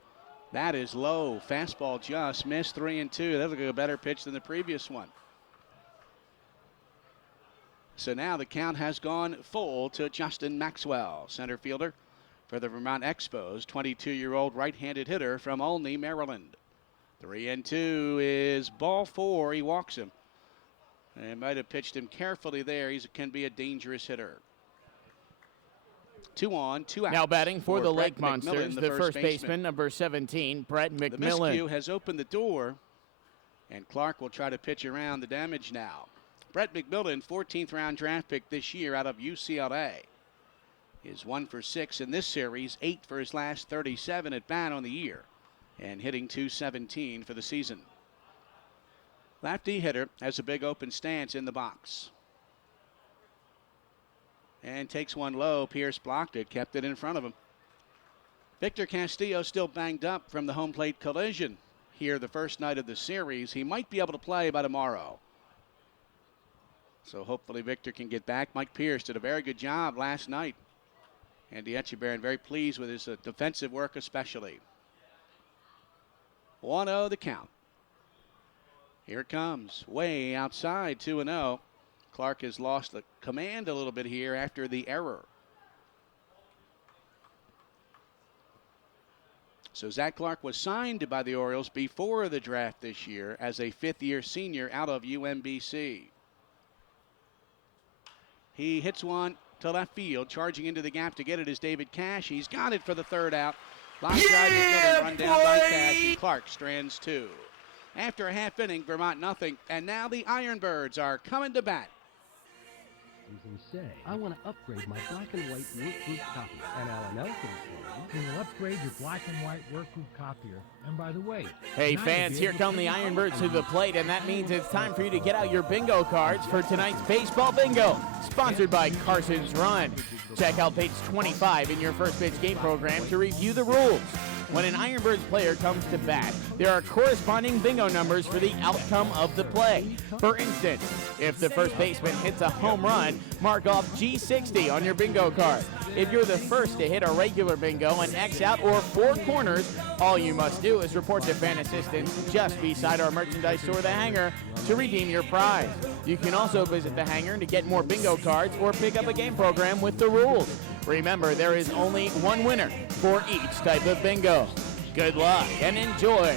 That is low. Fastball just missed. 3-2. That looks like a better pitch than the previous one. So now the count has gone full to Justin Maxwell, center fielder for the Vermont Expos, 22-year-old right-handed hitter from Olney, Maryland. 3-2 is ball 4. He walks him. They might have pitched him carefully there. He can be a dangerous hitter. 2 on, 2 out. Now batting for the Lake Brett Monsters, McMillan, the first baseman, number 17, Brett McMillan. The miscue has opened the door, and Clark will try to pitch around the damage now. Brett McMillan, 14th round draft pick this year out of UCLA, is 1 for 6 in this series, 8 for his last 37 at bat on the year, and hitting .217 for the season. Lefty hitter has a big open stance in the box. And takes one low. Pierce blocked it, kept it in front of him. Victor Castillo still banged up from the home plate collision here the first night of the series. He might be able to play by tomorrow. So hopefully Victor can get back. Mike Pierce did a very good job last night. Andy Etchebarren very pleased with his defensive work especially. 1-0 the count. Here it comes. Way outside, 2-0. Clark has lost the command a little bit here after the error. So Zach Clark was signed by the Orioles before the draft this year as a 5th-year senior out of UMBC. He hits one to left field. Charging into the gap to get it is David Cash. He's got it for the 3rd out. Line drive, run down by Cash, and Clark strands 2. After a half inning, Vermont nothing, and now the Ironbirds are coming to bat. And say, I want to upgrade my black and white work group copier. And Alan L can say, we will upgrade your black and white work group copier. And by the way, hey fans, here come the Ironbirds to the plate, and that means it's time for you to get out your bingo cards for tonight's baseball bingo, sponsored by Carson's Run. Check out page 25 in your first pitch game program to review the rules. When an Ironbirds player comes to bat, there are corresponding bingo numbers for the outcome of the play. For instance, if the first baseman hits a home run, mark off G60 on your bingo card. If you're the first to hit a regular bingo, an X out, or 4 corners, all you must do is report to fan assistants just beside our merchandise store, The Hangar, to redeem your prize. You can also visit The Hangar to get more bingo cards or pick up a game program with the rules. Remember, there is only one winner for each type of bingo. Good luck and enjoy.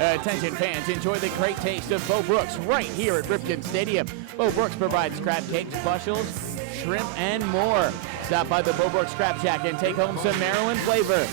Attention fans, enjoy the great taste of Bo Brooks right here at Ripken Stadium. Bo Brooks provides crab cakes, bushels, shrimp, and more. Stop by the Bo Brooks Scrap Shack and take home some Maryland flavor.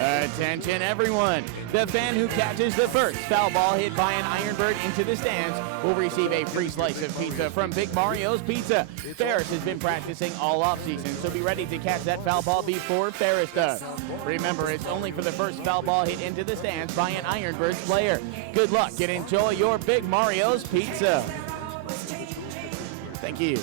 Attention everyone. The fan who catches the first foul ball hit by an Ironbird into the stands will receive a free slice of pizza from Big Mario's Pizza. Ferris has been practicing all offseason, so be ready to catch that foul ball before Ferris does. Remember, it's only for the first foul ball hit into the stands by an Ironbirds player. Good luck and enjoy your Big Mario's Pizza. Thank you.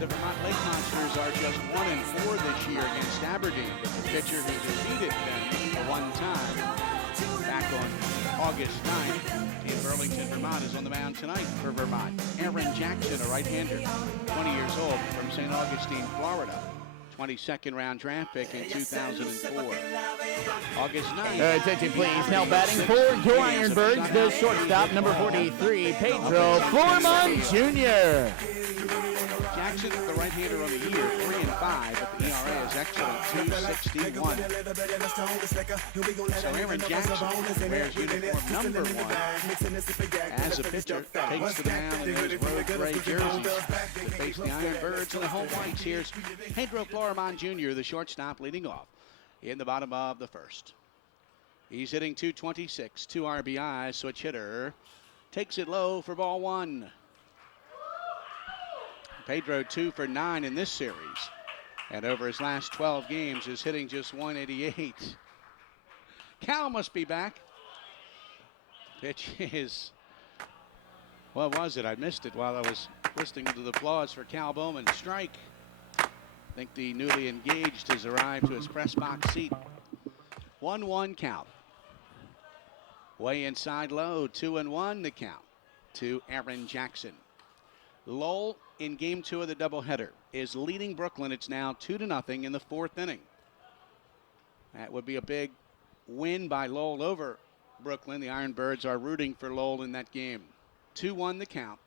The Vermont Lake Monsters are just 1-4 this year against Aberdeen. The pitcher who defeated them the one time back on August 9th in Burlington, Vermont, is on the mound tonight for Vermont. Aaron Jackson, a right-hander, 20 years old, from St. Augustine, Florida. 22nd round draft pick in 2004. August 9th. Attention please, now batting for your Ironbirds, the shortstop, number 43, Pedro Florman Jr. Jackson, the right-hander on the year, 3-5, but the ERA is excellent, 2.61. So Aaron Jackson wears uniform number 1 as a pitcher, takes to the mound in his road gray jerseys to face the Ironbirds and the home whites. Here's Pedro Florman Jr., the shortstop, leading off in the bottom of the first. He's hitting .226, 2 RBIs, switch hitter. Takes it low for ball 1. Pedro 2 for 9 in this series. And over his last 12 games is hitting just .188. Cal must be back. Pitch is, what was it? I missed it while I was listening to the applause for Cal Bowman. Strike. I think the newly engaged has arrived to his press box seat. 1-1 count. Way inside low, 2-1 the count to Aaron Jackson. Lowell in game 2 of the doubleheader is leading Brooklyn. It's now 2-0 in the 4th inning. That would be a big win by Lowell over Brooklyn. The Ironbirds are rooting for Lowell in that game. 2-1 the count.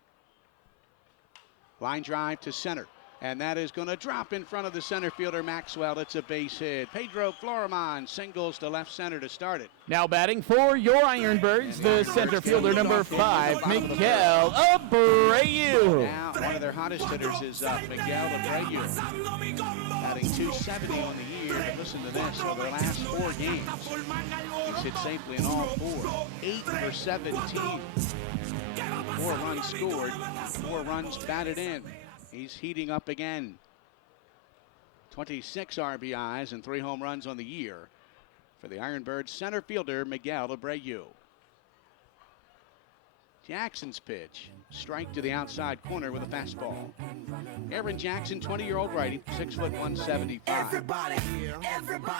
Line drive to center. And that is going to drop in front of the center fielder, Maxwell. It's a base hit. Pedro Florman singles to left center to start it. Now batting for your Ironbirds, the center fielder, number 5, Miguel Abreu. Now one of their hottest hitters is Miguel Abreu, batting .270 on the year. But listen to this, over the last 4 games, he's hit safely in all 4. 8 for 17. 4 runs scored, 4 runs batted in. He's heating up again. 26 RBIs and 3 home runs on the year for the Ironbirds center fielder, Miguel Abreu. Jackson's pitch, strike to the outside corner with a fastball. Aaron Jackson, 20-year-old righty, 6'175".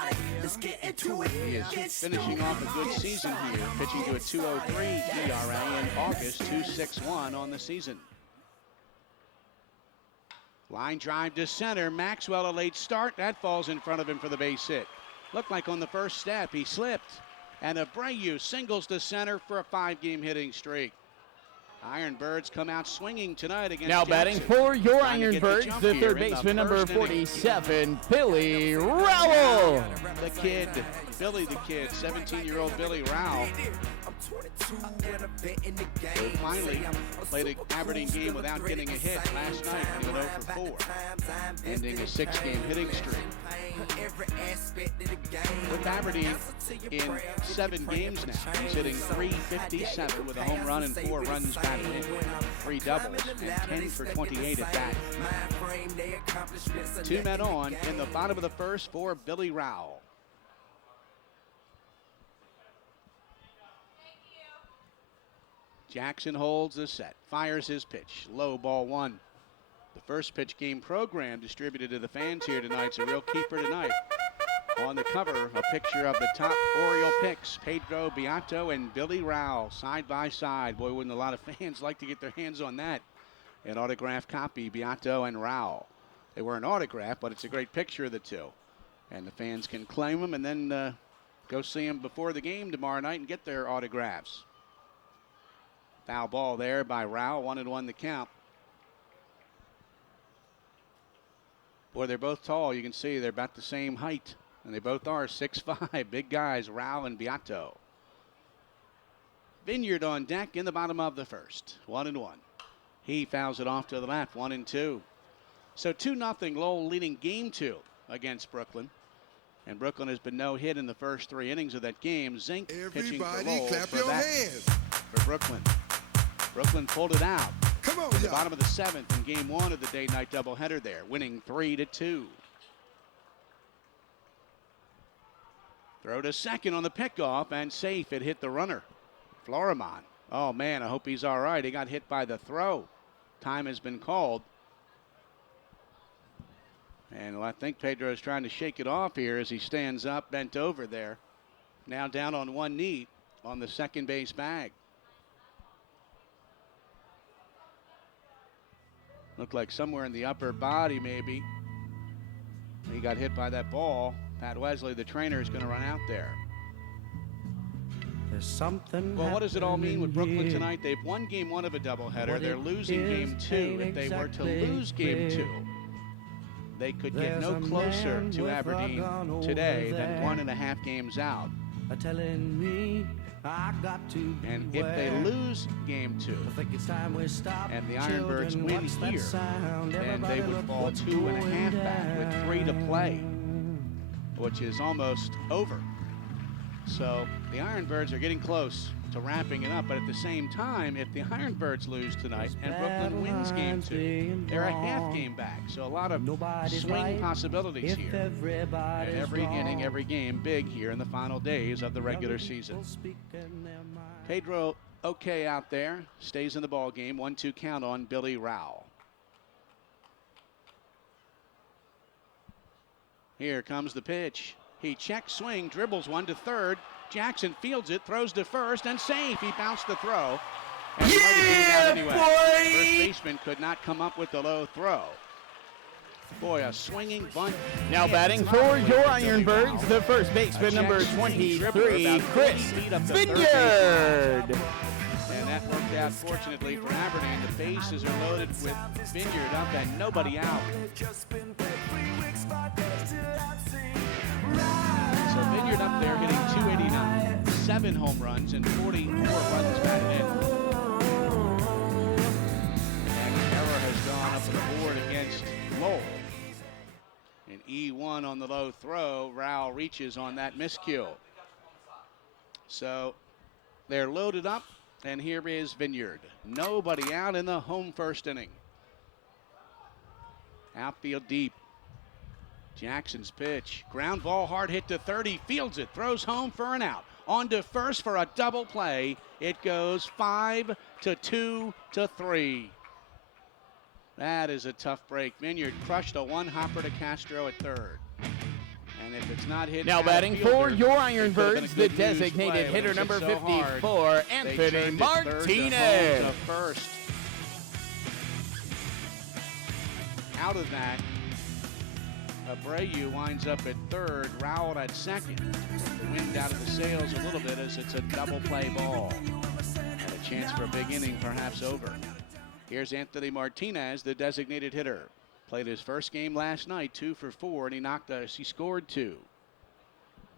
Let's get into it. He is finishing off a good season here, pitching to a 2.03 ERA in August, 2.61 on the season. Line drive to center. Maxwell, a late start. That falls in front of him for the base hit. Looked like on the first step he slipped. And Abreu singles to center for a 5-game hitting streak. Ironbirds come out swinging tonight against Now Jackson. batting for your Ironbirds, the third baseman, number 47, Billy Rowell. The kid, Billy the kid, 17-year-old Billy Rowell. Finally played an Aberdeen game without getting a hit last night when he went 0 for 4, ending a 6-game hitting streak. With Aberdeen in 7 games now, he's hitting .357 with a home run and 4 runs batted in, 3 doubles, and 10 for 28 at bat. 2 men on in the bottom of the first for Billy Rowell. Jackson holds the set, fires his pitch, low, ball 1. The first pitch game program distributed to the fans here tonight is a real keeper tonight. On the cover, a picture of the top Oriole picks, Pedro Beato and Billy Rowell, side by side. Boy, wouldn't a lot of fans like to get their hands on that. An autographed copy, Beato and Rowell. They weren't autographed, but it's a great picture of the two. And the fans can claim them and then go see them before the game tomorrow night and get their autographs. Foul ball there by Rowell, 1-1 the count. Boy, they're both tall. You can see they're about the same height. And they both are 6'5", big guys, Rowell and Beato. Vineyard on deck in the bottom of the first, 1-1. He fouls it off to the left, 1-2. So 2-0 Lowell leading game 2 against Brooklyn. And Brooklyn has been no hit in the first 3 innings of that game. Zink pitching for Lowell for Brooklyn. Brooklyn pulled it out in the bottom of the 7th in game 1 of the day-night doubleheader there, winning 3-2. Throw to second on the pickoff and safe. It hit the runner, Florimon. Oh, man, I hope he's all right. He got hit by the throw. Time has been called. And I think Pedro is trying to shake it off here as he stands up, bent over there. Now down on one knee on the second base bag. Looked like somewhere in the upper body maybe. He got hit by that ball. Pat Wesley, the trainer, is going to run out there. There's something. Well, what does it all mean with Brooklyn tonight? They've won game 1 of a doubleheader. They're losing game 2. If they were to lose game 2, they could get no closer to Aberdeen today than 1.5 games out. Telling me I got to and if they lose game 2 and the Ironbirds win here, then they would fall 2.5 back with 3 to play, which is almost over. So the Ironbirds are getting close to wrapping it up, but at the same time, if the Ironbirds lose tonight and Brooklyn wins game 2, they're a half game back. So a lot of swing possibilities here. Every inning, every game big here in the final days of the regular season. Pedro okay out there, stays in the ball game. 1-2 count on Billy Rowell. Here comes the pitch. He checks swing, dribbles one to third. Jackson fields it, throws to first, and safe. He bounced the throw. And anyway. First baseman could not come up with the low throw. Boy, a swinging bunt. Now batting for your Ironbirds, the first baseman, number 23, Chris Vineyard. And that worked out fortunately for Aberdeen. The bases are loaded with Vineyard up and nobody out. So Vineyard up there hitting .289, 7 home runs and 44 runs batted in. And error has gone up the board against Lowell. An E1 on the low throw. Rowell reaches on that miscue. So they're loaded up, and here is Vineyard. Nobody out in the home first inning. Outfield deep. Jackson's pitch. Ground ball, hard hit to third. He fields it, throws home for an out. On to first for a double play. It goes 5-2 to 3. That is a tough break. Vineyard crushed a one-hopper to Castro at third. And if it's not hit, now batting for your Ironbirds, the designated hitter, number 54, Anthony Martinez. First. Out of that, Abreu winds up at third, Rowell at second. The wind out of the sails a little bit as it's a double play ball. And a chance for a big inning, perhaps over. Here's Anthony Martinez, the designated hitter. Played his first game last night, 2 for 4, and he scored 2.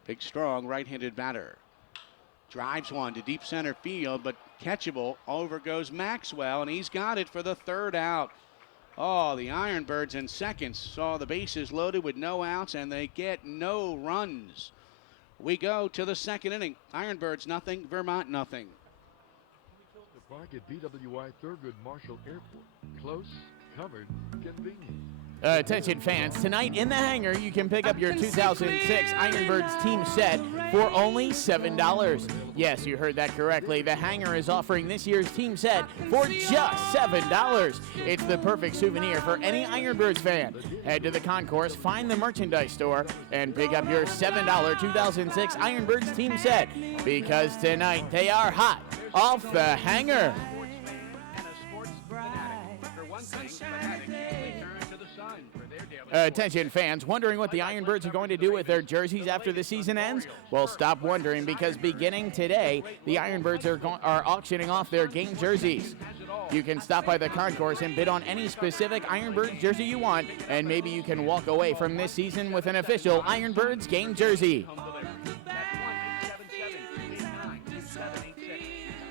Big, strong, right-handed batter. Drives one to deep center field, but catchable. Over goes Maxwell, and he's got it for the third out. Oh, the Ironbirds in seconds saw the bases loaded with no outs, and they get no runs. We go to the second inning. Ironbirds nothing, Vermont nothing. The park at BWI Thurgood Marshall Airport. Close, covered, convenient. Attention fans, tonight in the hangar you can pick up your 2006 Ironbirds team set for only $7. Yes, you heard that correctly. The hangar is offering this year's team set for just $7. It's the perfect souvenir for any Ironbirds fan. Head to the concourse, find the merchandise store, and pick up your $7 2006 Ironbirds team set, because tonight they are hot off the hangar. Attention fans, wondering what the Ironbirds are going to do with their jerseys after the season ends? Well, stop wondering, because beginning today, the Ironbirds are auctioning off their game jerseys. You can stop by the concourse and bid on any specific Ironbirds jersey you want, and maybe you can walk away from this season with an official Ironbirds game jersey.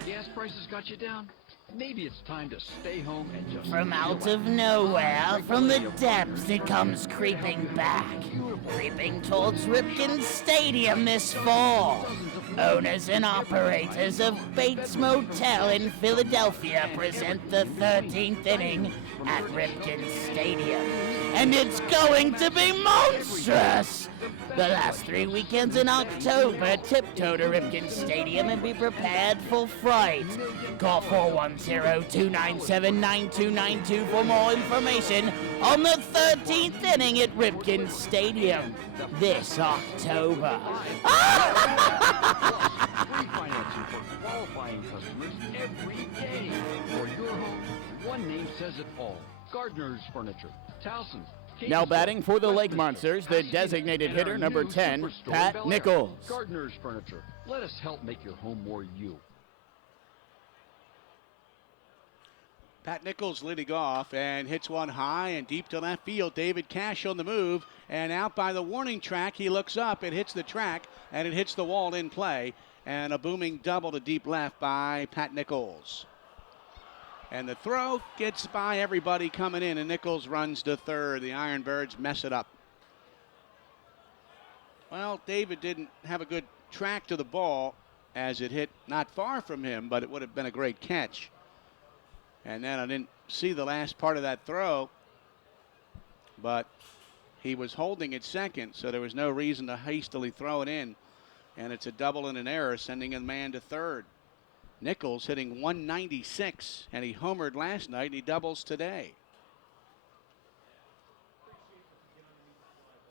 Gas prices got you down? Maybe it's time to stay home and just... From out of nowhere, from the depths, it comes creeping back. Creeping towards Ripken Stadium this fall. Owners and operators of Bates Motel in Philadelphia present the 13th inning at Ripken Stadium. And it's going to be monstrous! The last 3 weekends in October, tiptoe to Ripken Stadium and be prepared for fright. Call 410-297-9292 for more information on the 13th inning at Ripken Stadium this October. Free financing for qualifying customers every day. For your home, one name says it all. Gardner's Furniture. Towson's. Now batting for the Lake Monsters, the designated hitter, number 10, Pat Nichols. Gardner's Furniture. Let us help make your home more you. Pat Nichols leading off and hits one high and deep to left field. David Cash on the move and out by the warning track. He looks up, it hits the track, and it hits the wall in play. And a booming double to deep left by Pat Nichols. And the throw gets by everybody coming in, and Nichols runs to third. The Ironbirds mess it up. Well, David didn't have a good track to the ball as it hit not far from him, but it would have been a great catch. And then I didn't see the last part of that throw, but he was holding at second, so there was no reason to hastily throw it in. And it's a double and an error, sending a man to third. Nichols hitting 196, and he homered last night, and he doubles today.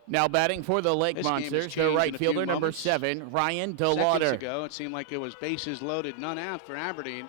Now batting for the Lake Monsters, the right fielder, number 7, Ryan DeLauder. Seconds ago, it seemed like it was bases loaded, none out for Aberdeen.